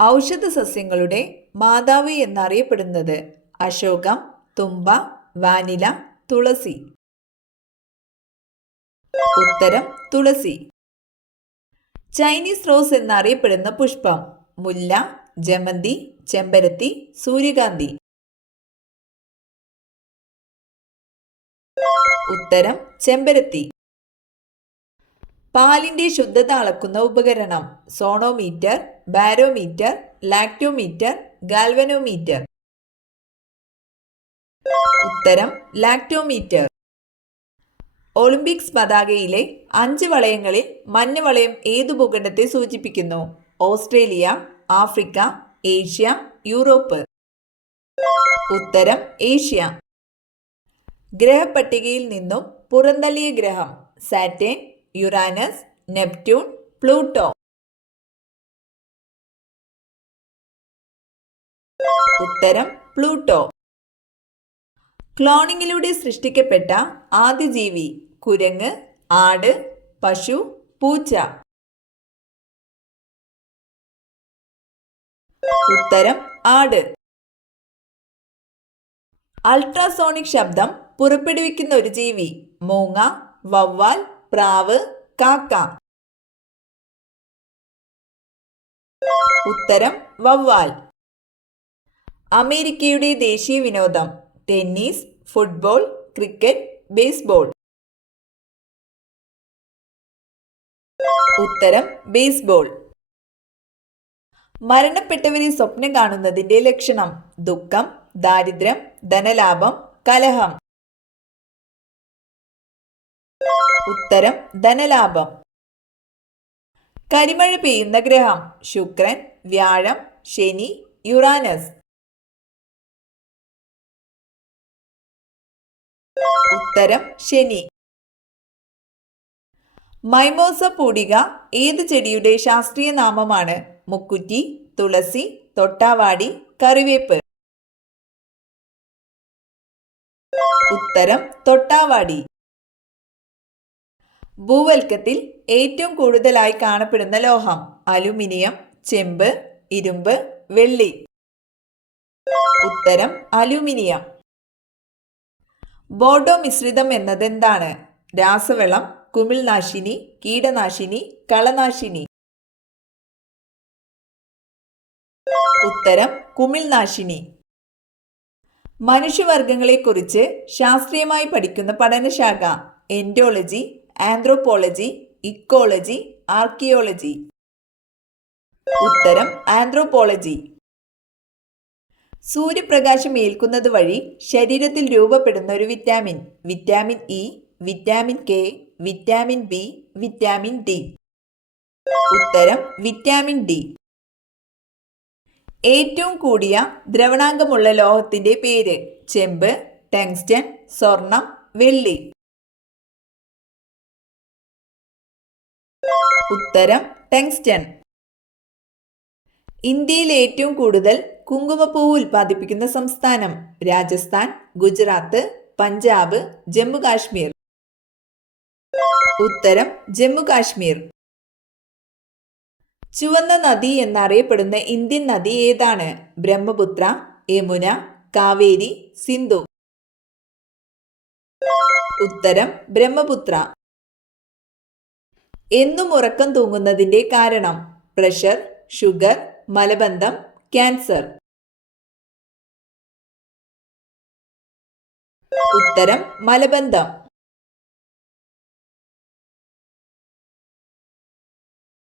ഔഷധ സസ്യങ്ങളുടെ മാതാവ് എന്നറിയപ്പെടുന്നത്? അശോകം, തുമ്പ, വാനില, തുളസി. ഉത്തരം തുളസി. ചൈനീസ് റോസ് എന്നറിയപ്പെടുന്ന പുഷ്പം? മുല്ല, ജമന്തി, ചെമ്പരത്തി, സൂര്യകാന്തി. ഉത്തരം ചെമ്പരത്തി. പാലിന്റെ ശുദ്ധത അളക്കുന്ന ഉപകരണം? Sonometer, barometer, lactometer, galvanometer. ഉത്തരം ലാക്ടോമീറ്റർ. ഒളിമ്പിക്സ് പതാകയിലെ 5 വളയങ്ങളിൽ മഞ്ഞ വളയം ഏതു ഭൂഖണ്ഡത്തെ സൂചിപ്പിക്കുന്നു? Australia, Africa, Asia, Europe. ഉത്തരം ഏഷ്യ. ഗ്രഹപട്ടികയിൽ നിന്നും പുറന്തള്ളിയ ഗ്രഹം? Saturn, Uranus, Neptune, Pluto. ഉത്തരം പ്ലൂട്ടോ. ക്ലോണിങ്ങിലൂടെ സൃഷ്ടിക്കപ്പെട്ട ആദ്യ ജീവി? കുരങ്ങ്, ആട്, പശു, പൂച്ച. ഉത്തരം ആട്. അൾട്രാസോണിക് ശബ്ദം പുറപ്പെടുവിക്കുന്ന ഒരു ജീവി? മൂങ്ങ, വവ്വാൽ, പ്രാവ്, കാക്ക. ഉത്തരം വവ്വാൽ. അമേരിക്കയുടെ ദേശീയ വിനോദം? Tennis, football, cricket, baseball. ഉത്തരം ബേസ്ബോൾ. മരണപ്പെട്ടവരെ സ്വപ്നം കാണുന്നതിന്റെ ലക്ഷണം? ദുഃഖം, ദാരിദ്ര്യം, ധനലാഭം, കലഹം. ഉത്തരം ധനലാഭം. കരിമഴ പെയ്യുന്ന ഗ്രഹം? ശുക്രൻ, വ്യാഴം, ശനി, യുറാനസ്. ഉത്തരം ശനി. മൈമോസ പൂടിക ഏത് ചെടിയുടെ ശാസ്ത്രീയ നാമമാണ്? മുക്കുറ്റി, തുളസി, തൊട്ടാവാടി, കറിവേപ്പ്. ഉത്തരം തൊട്ടാവാടി. ഭൂവൽക്കത്തിൽ ഏറ്റവും കൂടുതലായി കാണപ്പെടുന്ന ലോഹം? അലുമിനിയം, ചെമ്പ്, ഇരുമ്പ്, വെള്ളി. ഉത്തരം അലുമിനിയം. ബോർഡോ മിശ്രിതം എന്നതെന്താണ്? രാസവളം, കുമിൾനാശിനി, കീടനാശിനി, കളനാശിനി. ഉത്തരം കുമിൾനാശിനി. മനുഷ്യവർഗങ്ങളെക്കുറിച്ച് ശാസ്ത്രീയമായി പഠിക്കുന്ന പഠനശാഖ? എൻഡോളജി, ആന്ത്രോപോളജി, ഇക്കോളജി, ആർക്കിയോളജി. ഉത്തരം ആന്ത്രോപോളജി. സൂര്യപ്രകാശം ഏൽക്കുന്നത് വഴി ശരീരത്തിൽ രൂപപ്പെടുന്ന ഒരു vitamin? Vitamin E, vitamin K, vitamin B, vitamin D. ഉത്തരം വിറ്റാമിൻ ഡി. ഏറ്റവും കൂടിയ ദ്രവണാങ്കമുള്ള ലോഹത്തിന്റെ പേര്? ചെമ്പ്, ടങ്സ്റ്റൺ, സ്വർണം, വെള്ളി. ഉത്തരം ടങ്സ്റ്റൺ. ഇന്ത്യയിൽ ഏറ്റവും കൂടുതൽ കുങ്കുമപ്പൂവ് ഉൽപ്പാദിപ്പിക്കുന്ന സംസ്ഥാനം? രാജസ്ഥാൻ, ഗുജറാത്ത്, പഞ്ചാബ്, ജമ്മു കാശ്മീർ. ഉത്തരം ജമ്മു കാശ്മീർ. ചുവന്ന നദി എന്നറിയപ്പെടുന്ന ഇന്ത്യൻ നദി ഏതാണ്? ബ്രഹ്മപുത്ര, യമുന, കാവേരി, സിന്ധു. ഉത്തരം ബ്രഹ്മപുത്ര. എന്നും ഉറക്കം തൂങ്ങുന്നതിന്റെ കാരണം? പ്രഷർ, ഷുഗർ, മലബന്ധം, ക്യാൻസർ. ഉത്തരം മലബന്ധം.